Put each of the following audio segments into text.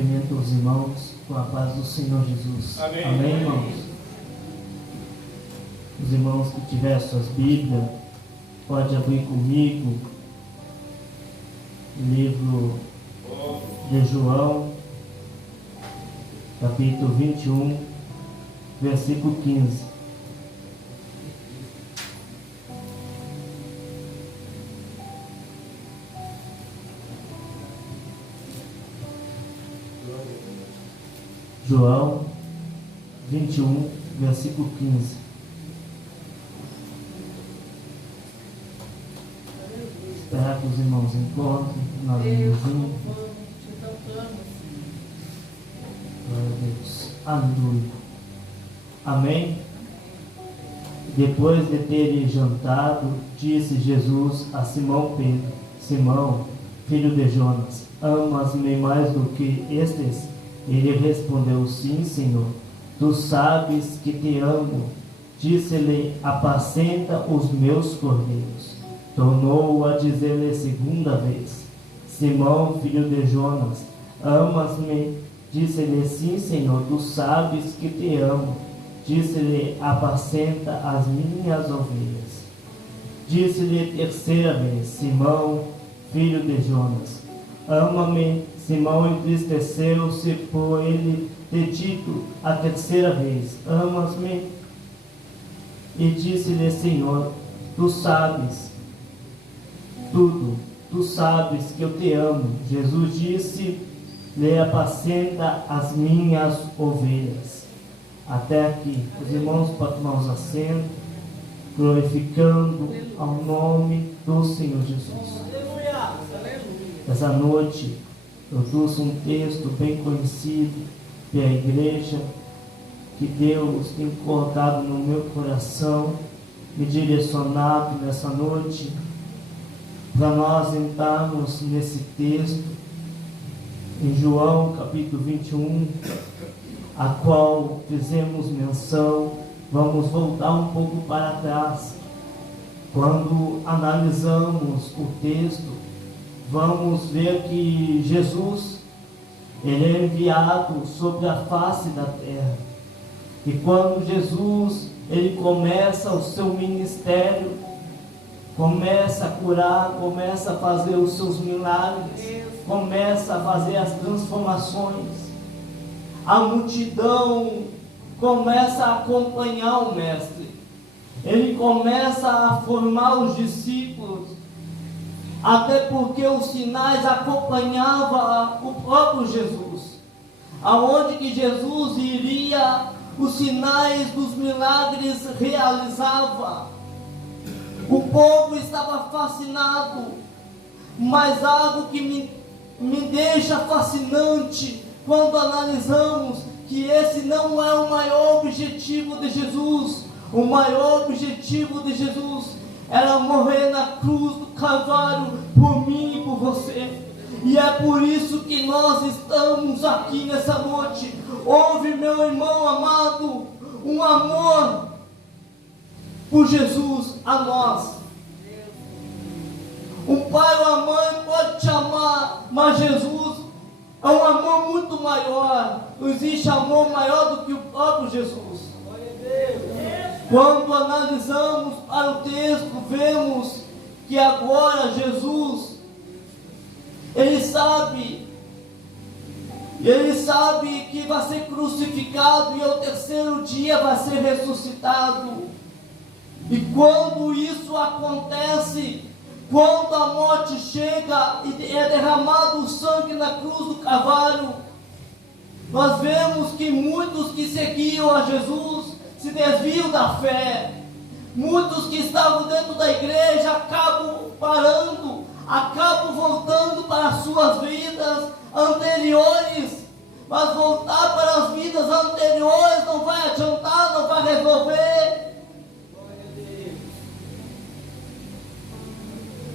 cumprimento os irmãos com a paz do Senhor Jesus. Amém. Amém, irmãos? Os irmãos que tiverem suas Bíblias, pode abrir comigo o livro de João, capítulo 21, versículo 15. João 21, versículo 15. Esperar que os irmãos encontrem, nós vamos juntos. Glória a Deus. Aleluia. Amém? Depois de terem jantado, disse Jesus a Simão Pedro: Simão, filho de Jonas, amas-me mais do que estes? Ele respondeu: Sim, Senhor, tu sabes que te amo. Disse-lhe: apacenta os meus cordeiros. Tornou a dizer-lhe segunda vez: Simão, filho de Jonas, amas-me? Disse-lhe: Sim, Senhor, tu sabes que te amo. Disse-lhe: apacenta as minhas ovelhas. Disse-lhe terceira vez: Simão, filho de Jonas, ama-me? Simão entristeceu-se por ele ter dito a terceira vez: amas-me? E disse-lhe: Senhor, tu sabes tudo, tu sabes que eu te amo. Jesus disse-lhe: apacenta as minhas ovelhas. Até aqui. Os irmãos podem tomar os assentos, glorificando ao nome do Senhor Jesus. Essa noite eu trouxe um texto bem conhecido pela igreja, que Deus tem colocado no meu coração, me direcionado nessa noite, para nós entrarmos nesse texto, em João capítulo 21, a qual fizemos menção. Vamos voltar um pouco para trás. Quando analisamos o texto, vamos ver que Jesus, ele é enviado sobre a face da terra. E quando Jesus, ele começa o seu ministério, começa a curar, começa a fazer os seus milagres, começa a fazer as transformações, a multidão começa a acompanhar o mestre. Ele começa a formar os discípulos, até porque os sinais acompanhavam o próprio Jesus. Aonde que Jesus iria, os sinais dos milagres realizava. O povo estava fascinado, mas algo que me deixa fascinante quando analisamos que esse não é o maior objetivo de Jesus. O maior objetivo de Jesus era morrer na cruz do Calvário por mim e por você. E é por isso que nós estamos aqui nessa noite. Houve, meu irmão amado, um amor por Jesus a nós. Um pai ou a mãe pode te amar, mas Jesus é um amor muito maior. Não existe amor maior do que o próprio Jesus. Quando analisamos para o texto, vemos que agora Jesus, ele sabe que vai ser crucificado e ao terceiro dia vai ser ressuscitado. E quando isso acontece, quando a morte chega e é derramado o sangue na cruz do Calvário, nós vemos que muitos que seguiam a Jesus se desviam da fé. Muitos que estavam dentro da igreja acabam parando, acabam voltando para as suas vidas anteriores. Mas voltar para as vidas anteriores não vai adiantar, não vai resolver.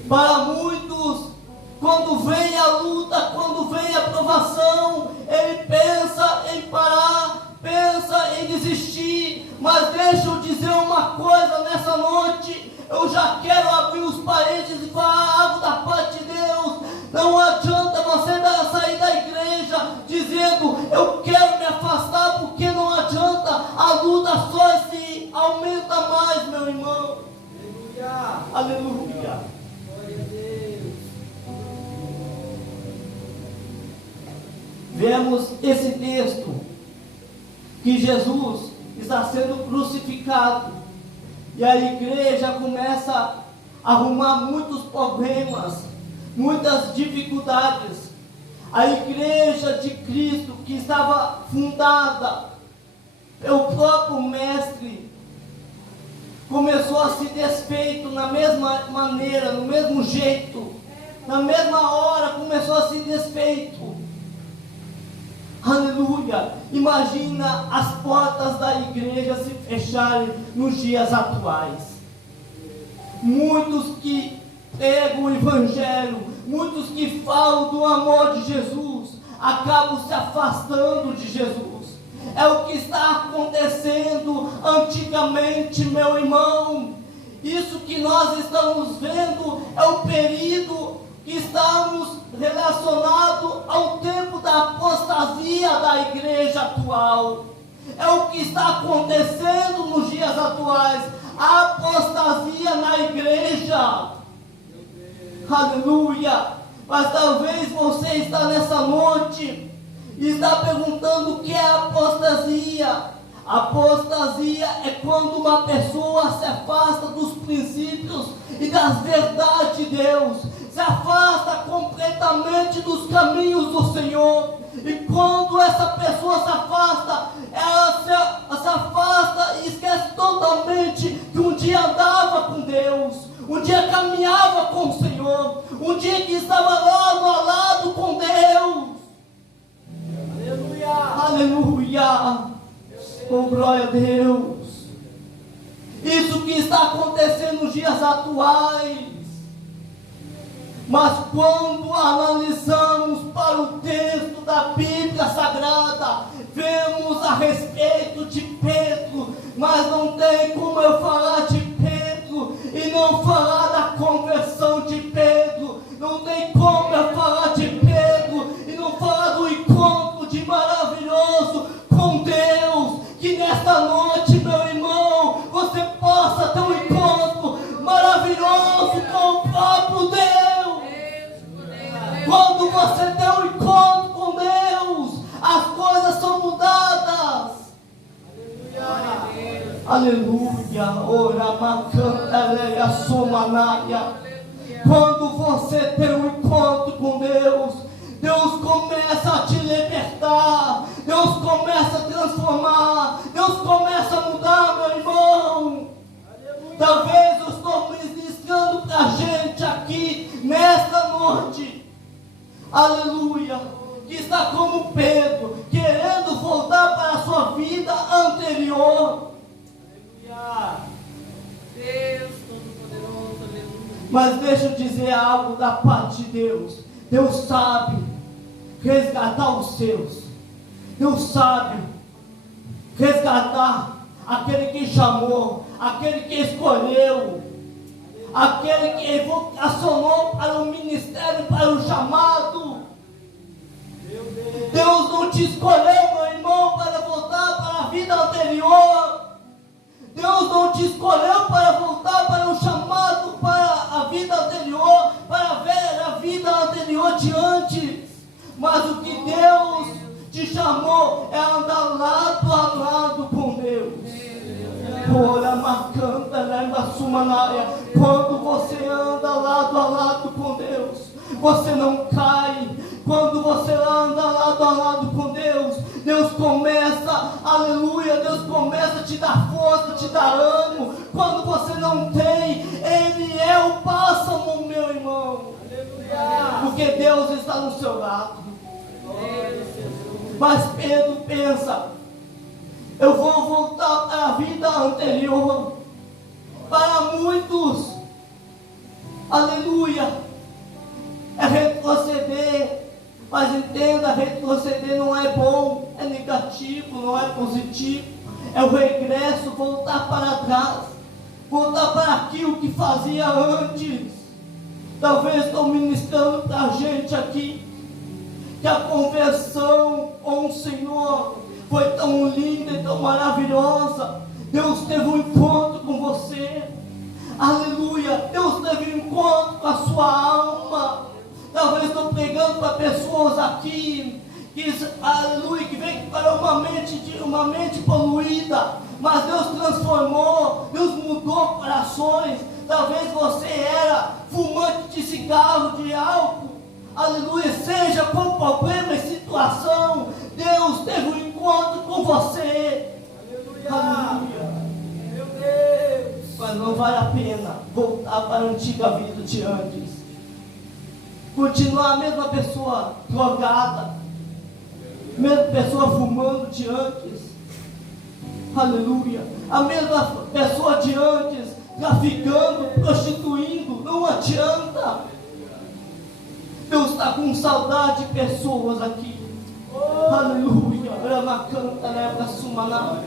Para muitos, quando vem a luta, quando vem a provação, ele pensa em parar, pensa em desistir. Mas deixa eu dizer uma coisa nessa noite. Eu já quero abrir os parênteses e falar algo da parte de Deus. Não adianta você sair da igreja, dizer dizendo: eu quero me afastar, porque não adianta, a luta só se aumenta mais, meu irmão. Aleluia. Aleluia. Glória a Deus. Vemos esse texto que Jesus está sendo crucificado e a igreja começa a arrumar muitos problemas, muitas dificuldades. A igreja de Cristo, que estava fundada pelo próprio mestre, começou a se desfeito na mesma maneira, no mesmo jeito, na mesma hora começou a se desfeito. Aleluia! Imagina as portas da igreja se fecharem nos dias atuais. Muitos que pregam o evangelho, muitos que falam do amor de Jesus, acabam se afastando de Jesus. É o que está acontecendo antigamente, meu irmão. Isso que nós estamos vendo é o período que estamos relacionados ao tempo da apostasia da igreja atual. É o que está acontecendo nos dias atuais, a apostasia na igreja. Aleluia! Mas talvez você está nessa noite e está perguntando o que é apostasia. Apostasia é quando uma pessoa se afasta dos princípios e das verdades de Deus, se afasta completamente dos caminhos do Senhor. E quando essa pessoa se afasta, ela se afasta e esquece totalmente que um dia andava com Deus, um dia caminhava com o Senhor, um dia que estava lado a lado com Deus. Aleluia! Aleluia! Oh, glória a Deus! Isso que está acontecendo nos dias atuais. Mas quando analisamos para o texto da Bíblia Sagrada, vemos a respeito de Pedro, mas não tem como eu falar de Pedro e não falar da conversão de Pedro. Não tem como eu falar de Pedro e não falar do encontro de maravilhoso com Deus. Que nesta noite, meu irmão, você possa ter um encontro maravilhoso com o próprio Deus. Quando você tem um encontro com Deus, as coisas são mudadas. Aleluia. Ora macanta leia somanaya. Quando você tem um encontro com Deus, Deus começa a te libertar, Deus começa a transformar, Deus começa a mudar, meu irmão. Talvez eu estou ministrando para a gente aqui nesta noite, aleluia, que está como Pedro, querendo voltar para a sua vida anterior. Aleluia. Deus Todo-Poderoso, aleluia. Mas deixa eu dizer algo da parte de Deus. Deus sabe resgatar os seus. Deus sabe resgatar aquele que chamou, aquele que escolheu, aquele que vocacionou para o ministério, para o chamado. Deus não te escolheu, meu irmão, para voltar para a vida anterior. Deus não te escolheu para voltar para o chamado, para a vida anterior, para ver a vida anterior de antes. Mas o que Deus te chamou é andar lado a lado com Deus. Quando você anda lado a lado com Deus, você não cai. Quando você anda lado a lado com Deus, Deus começa, aleluia, Deus começa a te dar força, te dar ânimo. Quando você não tem, Ele é o bálsamo, meu irmão. Aleluia. Porque Deus está no seu lado. Mas Pedro pensa: eu vou voltar para a vida anterior. Para muitos, aleluia, é retroceder. Mas entenda, retroceder não é bom, é negativo, não é positivo. É o regresso, voltar para trás, voltar para aquilo que fazia antes. Talvez estou ministrando para a gente aqui, que a conversão com o Senhor foi tão linda e tão maravilhosa. Deus teve um encontro com você. Aleluia. Deus teve um encontro com a sua alma. Talvez estou pregando para pessoas aqui que, aleluia, que vem para uma mente poluída, mas Deus transformou, Deus mudou corações. Talvez você era fumante de cigarro, de álcool, aleluia, seja qual problema e situação, Deus teve um encontro com você. Aleluia. Meu Deus. Mas não vale a pena voltar para a antiga vida de antes, continuar a mesma pessoa drogada, mesma pessoa fumando de antes, aleluia, a mesma pessoa de antes, traficando, prostituindo, não adianta. Deus está com saudade de pessoas aqui, aleluia, Rama canta, leva sumaná.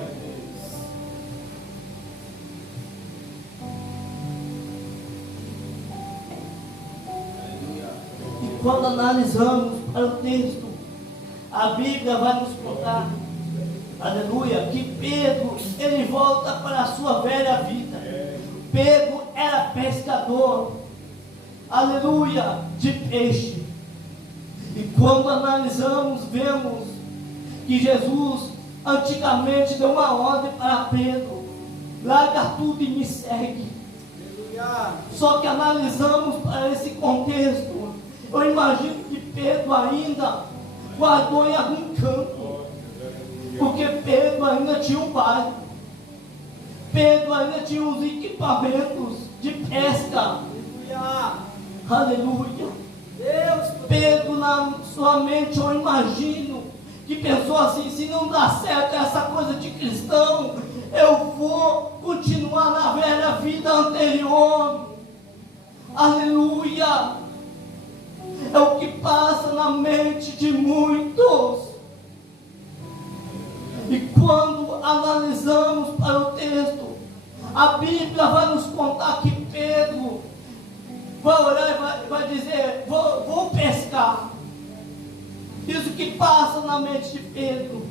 E quando analisamos para o texto, a Bíblia vai nos contar, aleluia, que Pedro, ele volta para a sua velha vida. Pedro era pescador, aleluia, de peixe. E quando analisamos, vemos que Jesus antigamente deu uma ordem para Pedro: larga tudo e me segue. Só que analisamos para esse contexto, eu imagino que Pedro ainda guardou em algum canto, porque Pedro ainda tinha um barco, Pedro ainda tinha os equipamentos de pesca, aleluia. Pedro, na sua mente, eu imagino que pensou assim: se não dá certo essa coisa de cristão, eu vou continuar na velha vida anterior, aleluia. É o que passa na mente de muitos. E quando analisamos para o texto, a Bíblia vai nos contar que Pedro vai orar e vai dizer: vou pescar. Isso que passa na mente de Pedro,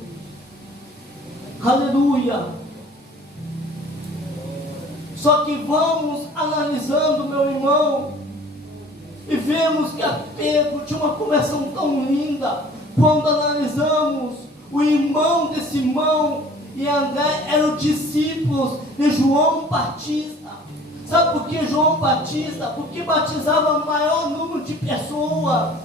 aleluia. Só que vamos analisando, meu irmão, e vemos que Pedro tinha uma conversão tão linda. Quando analisamos, o irmão de Simão e André eram discípulos de João Batista. Sabe por que João Batista? Porque batizava o maior número de pessoas.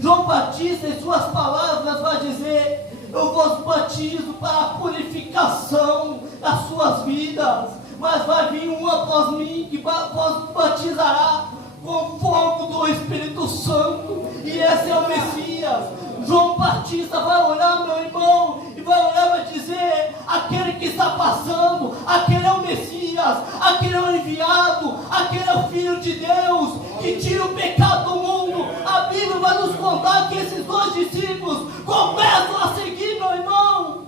João Batista, em suas palavras, vai dizer: eu vos batizo para a purificação das suas vidas, mas vai vir um após mim que vos batizará com fogo do Espírito Santo, e esse é o Messias. João Batista vai olhar, meu irmão, e vai olhar e vai dizer: aquele que está passando, aquele é o Messias, aquele é o enviado, aquele é o Filho de Deus, que tira o pecado do mundo. A Bíblia vai nos contar que esses dois discípulos começam a seguir, meu irmão,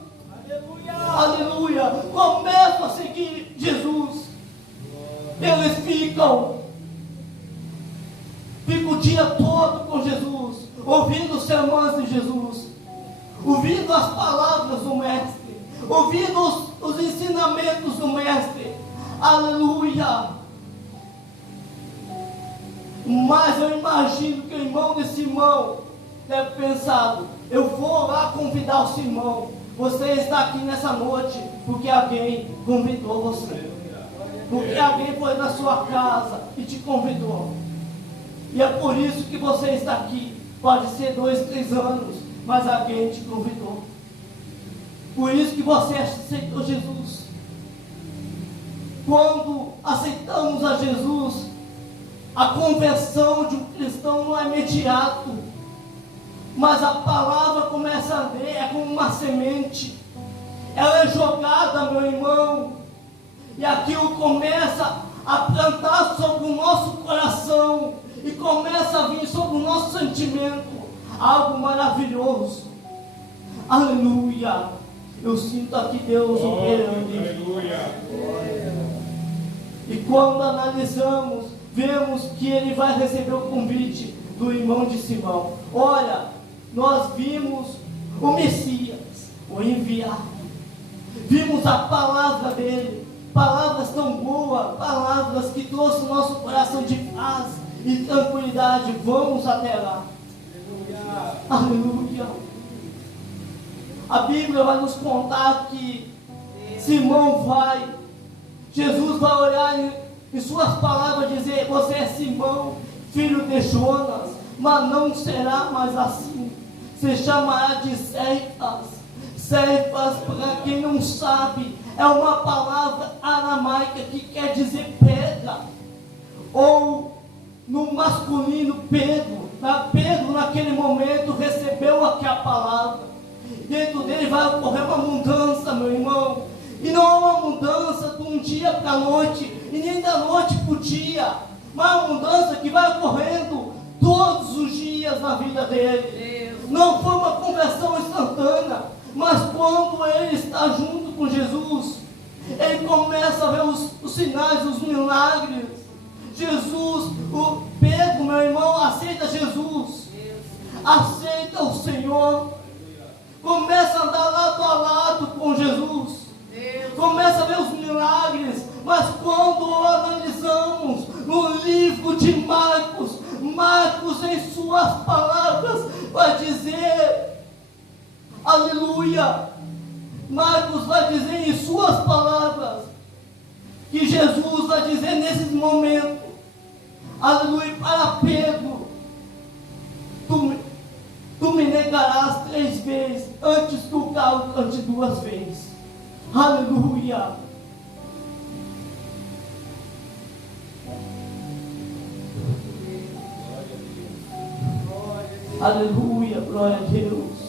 aleluia, começam a seguir Jesus. Eles ficam o dia todo com Jesus, ouvindo os sermões de Jesus, ouvindo as palavras do Mestre, ouvindo os ensinamentos do Mestre, aleluia. Mas eu imagino que o irmão de Simão deve ter pensado: eu vou lá convidar o Simão, você está aqui nessa noite porque alguém convidou você, porque alguém foi na sua casa e te convidou. E é por isso que você está aqui. Pode ser 2, 3 anos, mas alguém te convidou. Por isso que você aceitou Jesus. Quando aceitamos a Jesus, a conversão de um cristão não é imediato, mas a palavra começa a arder, é como uma semente. Ela é jogada, meu irmão, e aquilo começa a plantar sobre o nosso coração, e começa a vir sobre o nosso sentimento algo maravilhoso. Aleluia. Eu sinto aqui Deus operando. Aleluia. E quando analisamos, vemos que ele vai receber o convite do irmão de Simão. Olha, nós vimos o Messias, o enviado. Vimos a palavra dele, palavras tão boas, palavras que trouxeram o nosso coração de paz e tranquilidade. Vamos até lá. Aleluia. A Bíblia vai nos contar que Jesus vai olhar em suas palavras e dizer: você é Simão, filho de Jonas, mas não será mais assim. Se chamará de Cefas. Cefas, para quem não sabe, é uma palavra aramaica que quer dizer pedra, ou no masculino Pedro. Pedro naquele momento recebeu aquela palavra. Dentro dele vai ocorrer uma mudança, meu irmão, e não é uma mudança de um dia para a noite, e nem da noite para o dia, mas é uma mudança que vai ocorrendo todos os dias na vida dele. Não foi uma conversão instantânea, mas quando ele está junto com Jesus, ele começa a ver os sinais, os milagres. Pedro, meu irmão, aceita Jesus, aceita o Senhor, começa a andar lado a lado com Jesus, começa a ver os milagres. Mas quando analisamos no livro de Marcos em suas palavras vai dizer, aleluia, Marcos vai dizer em suas palavras, que Jesus vai dizer nesse momento, aleluia, para Pedro: tu me negarás 3 vezes, antes que o galo cante 2 vezes. Aleluia. Aleluia, glória a Deus.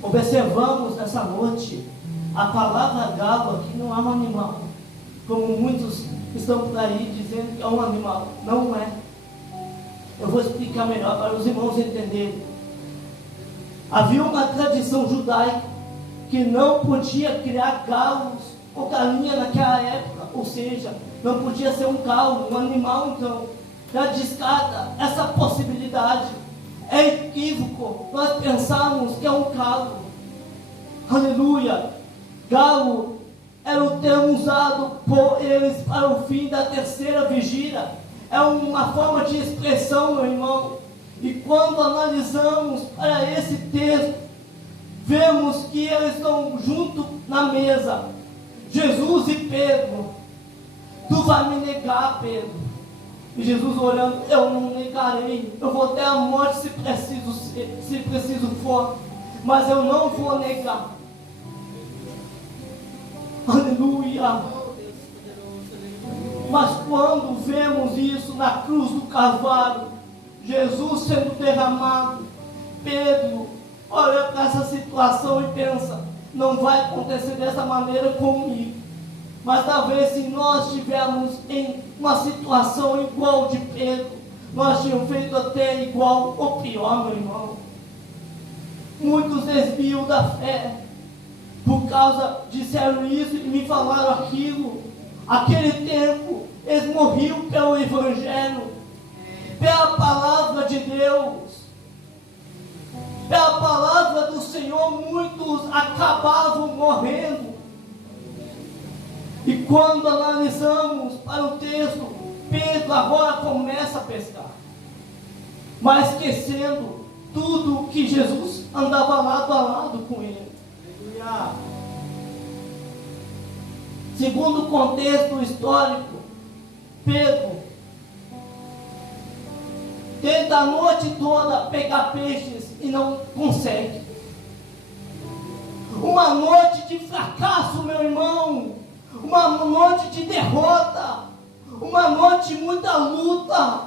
Observamos nessa noite, a palavra galo aqui não é um animal, como muitos estão por aí dizendo que é um animal. Não é. Eu vou explicar melhor para os irmãos entenderem. Havia uma tradição judaica que não podia criar galos ou galinha naquela época, ou seja, não podia ser um galo, um animal. Então já descarta essa possibilidade. É equívoco nós pensarmos que é um galo. Aleluia. Galo era o termo usado por eles para o fim da 3ª vigília. É uma forma de expressão, meu irmão. E quando analisamos para esse texto, vemos que eles estão juntos na mesa, Jesus e Pedro. Tu vai me negar, Pedro. E Jesus olhando: eu não negarei, eu vou até a morte se preciso for, mas eu não vou negar. Aleluia. Mas quando vemos isso na cruz do Calvário, Jesus sendo derramado, Pedro olha para essa situação e pensa: não vai acontecer dessa maneira comigo. Mas talvez se nós estivermos em uma situação igual de Pedro, nós tínhamos feito até igual ou pior, meu irmão. Muitos desviam da fé, por causa disseram isso e me falaram aquilo. Aquele tempo, eles morriam pelo Evangelho, pela palavra de Deus, pela palavra do Senhor. Muitos acabavam morrendo. E quando analisamos para o texto, Pedro agora começa a pescar, mas esquecendo tudo que Jesus andava lado a lado com ele. Segundo o contexto histórico, Pedro tenta a noite toda pegar peixes e não consegue. Uma noite de fracasso, meu irmão. Uma noite de derrota. Uma noite de muita luta.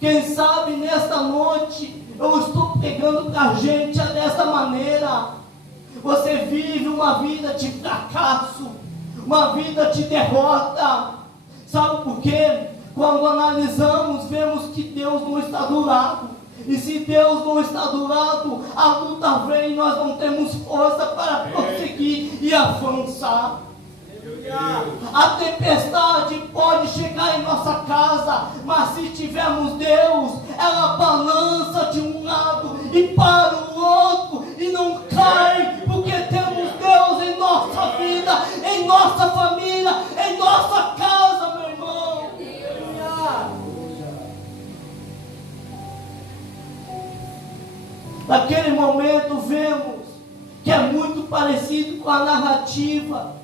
Quem sabe nesta noite eu estou pegando para a gente dessa maneira. Você vive uma vida de fracasso, uma vida de derrota. Sabe por quê? Quando analisamos, vemos que Deus não está do lado. E se Deus não está do lado, a luta vem e nós não temos força para prosseguir e avançar. A tempestade pode chegar em nossa casa, mas se tivermos Deus, ela balança de um lado e para o outro e não cai, porque temos Deus em nossa vida, em nossa família, em nossa casa, meu irmão. Naquele momento vemos que é muito parecido com a narrativa,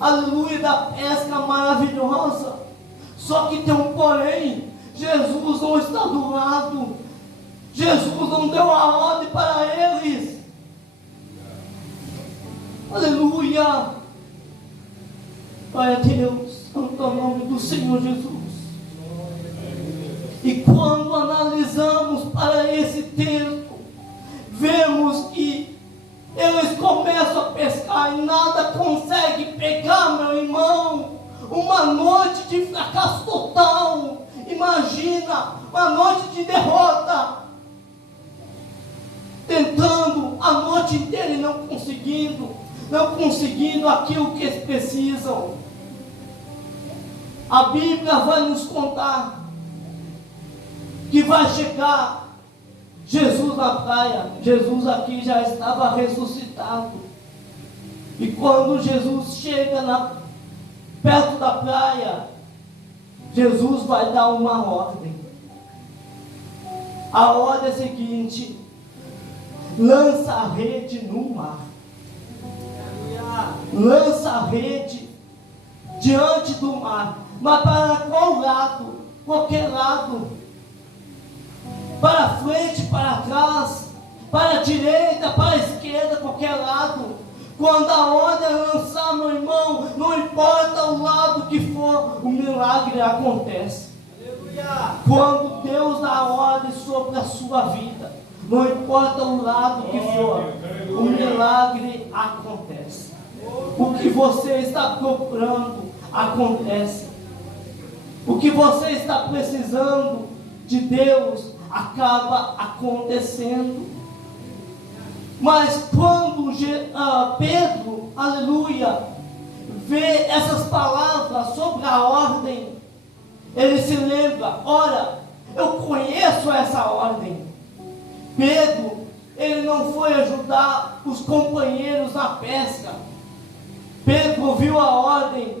aleluia, da pesca maravilhosa. Só que tem um porém: Jesus não está do lado, Jesus não deu a ordem para eles, aleluia, glória a Deus, santo é o nome do Senhor Jesus. E quando analisamos para esse texto, vemos que eles começam a pescar e nada consegue pegar, meu irmão. Uma noite de fracasso total. Imagina, uma noite de derrota. Tentando a noite inteira e não conseguindo aquilo que eles precisam. A Bíblia vai nos contar que vai chegar Jesus na praia. Jesus aqui já estava ressuscitado. E quando Jesus chega perto da praia, Jesus vai dar uma ordem. A ordem é a seguinte: lança a rede no mar. Lança a rede diante do mar. Mas para qual lado? Qualquer lado. Para frente, para trás, para a direita, para a esquerda, qualquer lado. Quando a ordem é lançar, meu irmão, não importa o lado que for, o milagre acontece. Aleluia. Quando Deus dá ordem sobre a sua vida, não importa o lado que for, o milagre acontece. O que você está procurando acontece. O que você está precisando de Deus acaba acontecendo. Mas quando Pedro, aleluia, vê essas palavras sobre a ordem, ele se lembra: ora, eu conheço essa ordem. Pedro, ele não foi ajudar os companheiros na pesca. Pedro ouviu a ordem,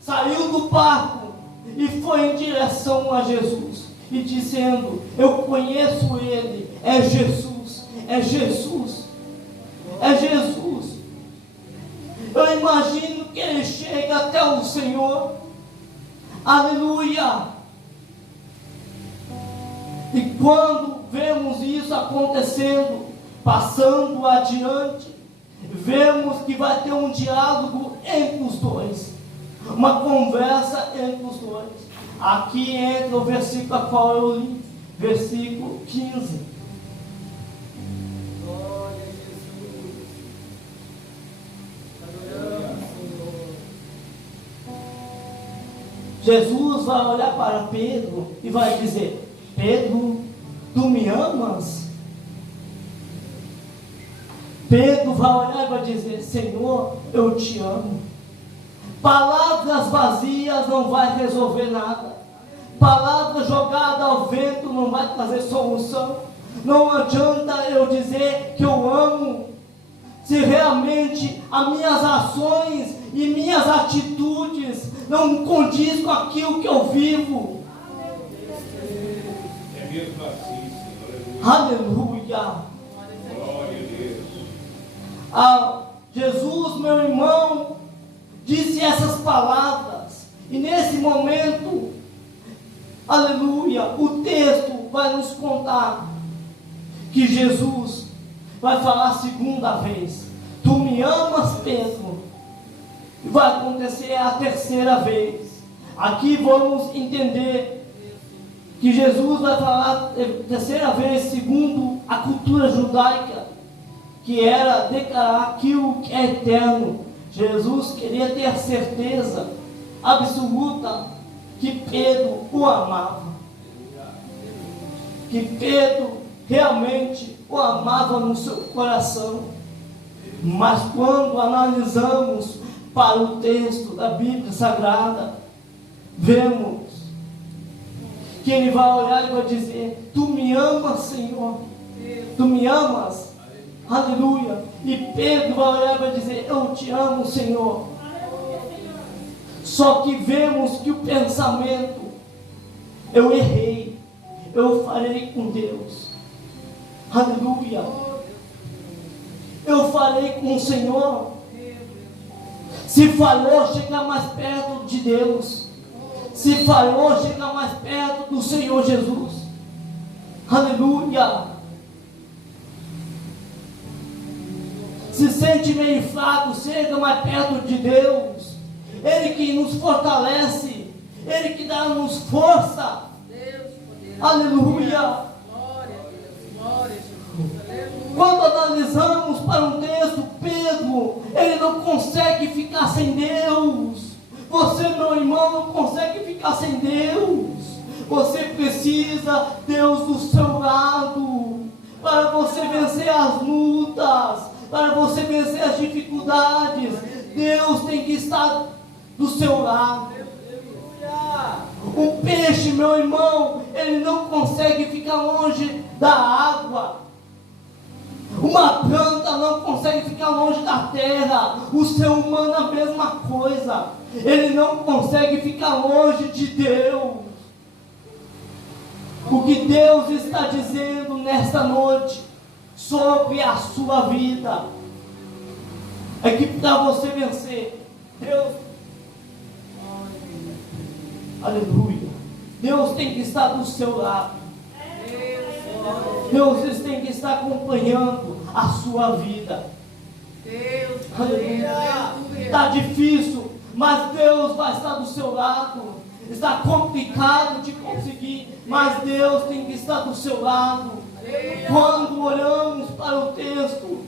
saiu do barco e foi em direção a Jesus, e dizendo: eu conheço ele, é Jesus, é Jesus, é Jesus. Eu imagino que ele chega até o Senhor, aleluia. E quando vemos isso acontecendo, passando adiante, vemos que vai ter um diálogo entre os dois, uma conversa entre os dois. Aqui entra o versículo a qual eu li, versículo 15. Glória a Jesus. Adoramos, Senhor. Jesus vai olhar para Pedro e vai dizer: Pedro, tu me amas? Pedro vai olhar e vai dizer: Senhor, eu te amo. Palavras vazias não vai resolver nada. Palavra jogada ao vento não vai trazer solução. Não adianta eu dizer que eu amo, se realmente as minhas ações e minhas atitudes não condiz com aquilo que eu vivo. É mesmo assim, Senhor. Aleluia. Glória a Deus. Jesus, meu irmão, disse essas palavras, e nesse momento, aleluia, o texto vai nos contar que Jesus vai falar a segunda vez: tu me amas, Pedro? E vai acontecer a terceira vez. Aqui vamos entender que Jesus vai falar a terceira vez, segundo a cultura judaica, que era declarar aquilo que é eterno. Jesus queria ter a certeza absoluta que Pedro o amava, que Pedro realmente o amava no seu coração. Mas quando analisamos para o texto da Bíblia Sagrada, vemos que ele vai olhar e vai dizer: tu me amas, Senhor? Tu me amas? Aleluia. E Pedro vai olhar e vai dizer: eu te amo, Senhor. Só que vemos que o pensamento: eu errei, eu falei com Deus. Aleluia. Eu falei com o Senhor. Se falhou, chega mais perto de Deus. Se falhou, chega mais perto do Senhor Jesus. Aleluia. Se sente meio fraco, chega mais perto de Deus. Ele que nos fortalece, Ele que dá-nos força. Aleluia. Quando analisamos para um texto, Pedro, ele não consegue ficar sem Deus. Você, meu irmão, não consegue ficar sem Deus. Você precisa Deus do seu lado, para você vencer as lutas, para você vencer as dificuldades. Deus tem que estar do seu lado. Um peixe, meu irmão, ele não consegue ficar longe da água. Uma planta não consegue ficar longe da terra. O ser humano é a mesma coisa. Ele não consegue ficar longe de Deus. O que Deus está dizendo nesta noite sobre a sua vida é que para você vencer, Deus, aleluia, Deus tem que estar do seu lado. Deus tem que estar acompanhando a sua vida. Aleluia. Está difícil, mas Deus vai estar do seu lado. Está complicado de conseguir, mas Deus tem que estar do seu lado. Quando olhamos para o texto,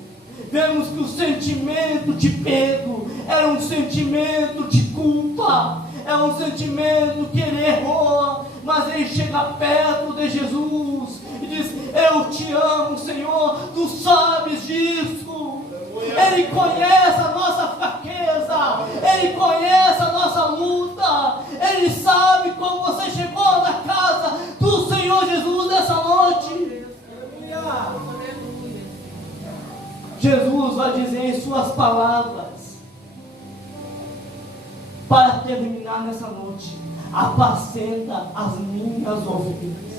vemos que o sentimento de Pedro era um sentimento de culpa, é um sentimento que ele errou, mas ele chega perto de Jesus e diz: eu te amo, Senhor, tu sabes disso. Ele conhece a nossa fraqueza, Ele conhece a nossa luta, Ele sabe como você chegou na casa do Senhor Jesus nessa noite. Jesus vai dizer em suas palavras, para terminar nessa noite: apacenta as minhas ovelhas.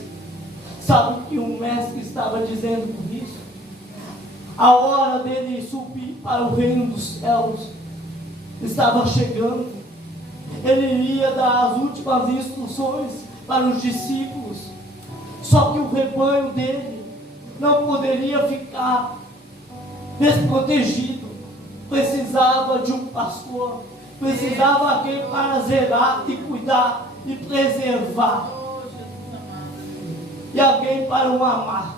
Sabe o que o mestre estava dizendo por isso? A hora dele subir para o reino dos céus estava chegando. Ele iria dar as últimas instruções para os discípulos. Só que o rebanho dele não poderia ficar desprotegido. Precisava de um pastor, precisava de alguém para zelar e cuidar e preservar, e alguém para o amar.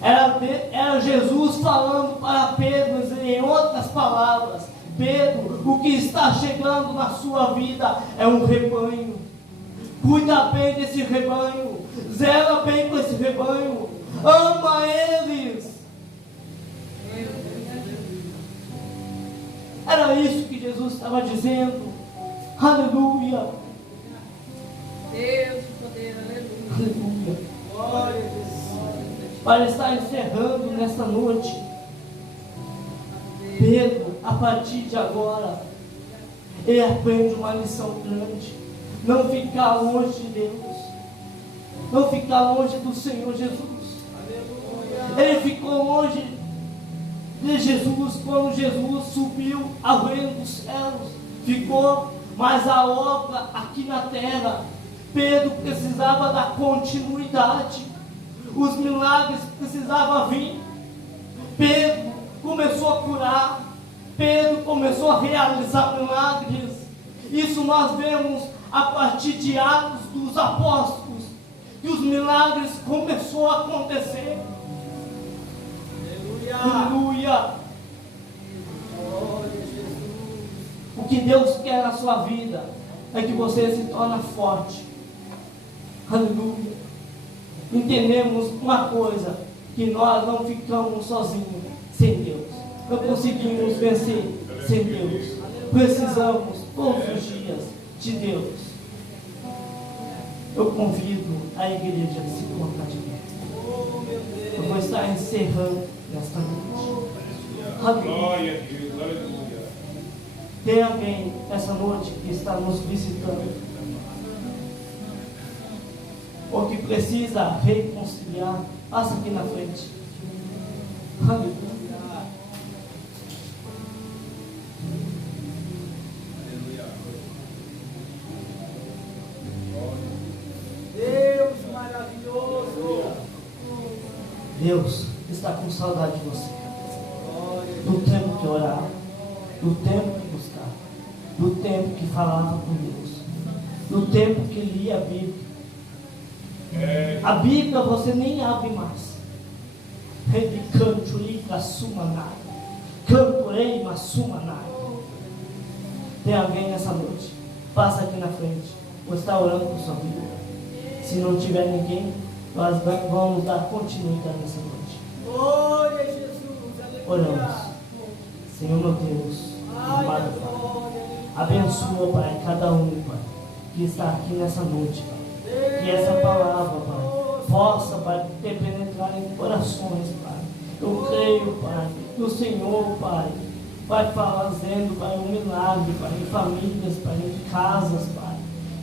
Era Jesus falando para Pedro, em outras palavras: Pedro, o que está chegando na sua vida é um rebanho. Cuida bem desse rebanho, zela bem com esse rebanho, ama eles. Era isso que Jesus estava dizendo. Aleluia. Deus, poder, aleluia. Aleluia. Glória a Deus. Para estar encerrando nesta noite, Pedro, a partir de agora, ele aprende uma lição grande: não ficar longe de Deus, não ficar longe do Senhor Jesus. Ele ficou longe de Jesus quando Jesus subiu ao reino dos céus, ficou, mas a obra aqui na terra, Pedro precisava da continuidade. Os milagres precisavam vir. Pedro começou a curar, Pedro começou a realizar milagres. Isso nós vemos a partir de Atos dos Apóstolos, que os milagres começaram a acontecer. Aleluia. O que Deus quer na sua vida é que você se torne forte. Aleluia. Entendemos uma coisa: que nós não ficamos sozinhos sem Deus, não conseguimos vencer sem Deus. Precisamos todos os dias de Deus. Eu convido a igreja a se colocar de pé. Eu vou estar encerrando nesta noite. Aleluia. Glória a Deus, aleluia. Tem alguém essa noite que está nos visitando, ou que precisa reconciliar? Passa aqui na frente. Aleluia. Deus maravilhoso. Deus está com saudade de você. Do tempo que orava, do tempo que buscava, do tempo que falava com Deus, do tempo que lia a Bíblia. A Bíblia você nem abre mais. Rede canto liga sumanai, cantorei mas sumanai. Tem alguém nessa noite? Passa aqui na frente. Você está orando por sua vida. Se não tiver ninguém, nós vamos dar continuidade nessa noite. Glória a Jesus. Aleluia. Oramos. Senhor meu Deus, amado Pai, abençoa, Pai, cada um, Pai, que está aqui nessa noite, Pai. Que essa palavra, Pai, possa, Pai, penetrar em corações, Pai. Eu creio, Pai, que o Senhor, Pai, vai fazendo, Pai, um milagre, Pai, em famílias, Pai, em casas, Pai.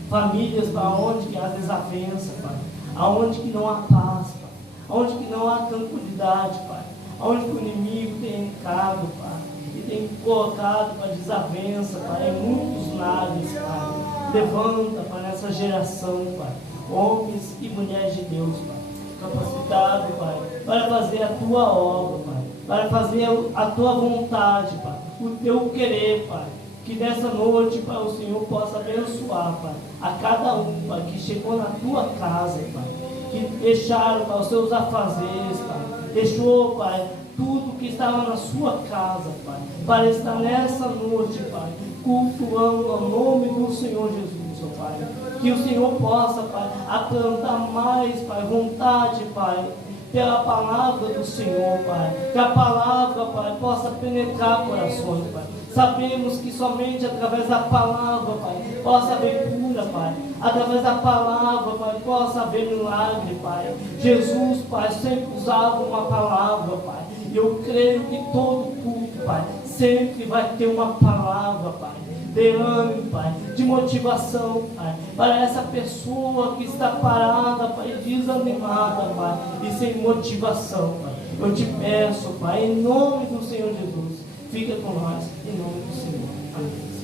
Famílias, Pai, onde que há desavença, Pai. Aonde que não há paz, Pai. Aonde que não há tranquilidade, Pai. Aonde que o inimigo tem entrado, Pai. E tem colocado, Pai, desavença, Pai, em muitos lares, Pai. Levanta, Pai, nessa geração, Pai, homens e mulheres de Deus, Pai, capacitado, Pai, para fazer a Tua obra, Pai, para fazer a Tua vontade, Pai, o Teu querer, Pai. Que nessa noite, Pai, o Senhor possa abençoar, Pai, a cada um, Pai, que chegou na Tua casa, Pai, que deixaram, Pai, os seus afazeres, Pai, deixou, Pai, tudo que estava na sua casa, Pai, para estar nessa noite, Pai, cultuando o nome do Senhor Jesus, ó Pai. Que o Senhor possa, Pai, aplantar mais, Pai, vontade, Pai, pela palavra do Senhor, Pai. Que a palavra, Pai, possa penetrar corações, Pai. Sabemos que somente através da palavra, Pai, possa haver cura, Pai. Através da palavra, Pai, possa haver milagre, Pai. Jesus, Pai, sempre usava uma palavra, Pai. E eu creio que todo culto, Pai, sempre vai ter uma palavra, Pai, de ânimo, Pai, de motivação, Pai, para essa pessoa que está parada, Pai, desanimada, Pai, e sem motivação, Pai. Eu te peço, Pai, em nome do Senhor Jesus, fica com nós, em nome do Senhor. Amém.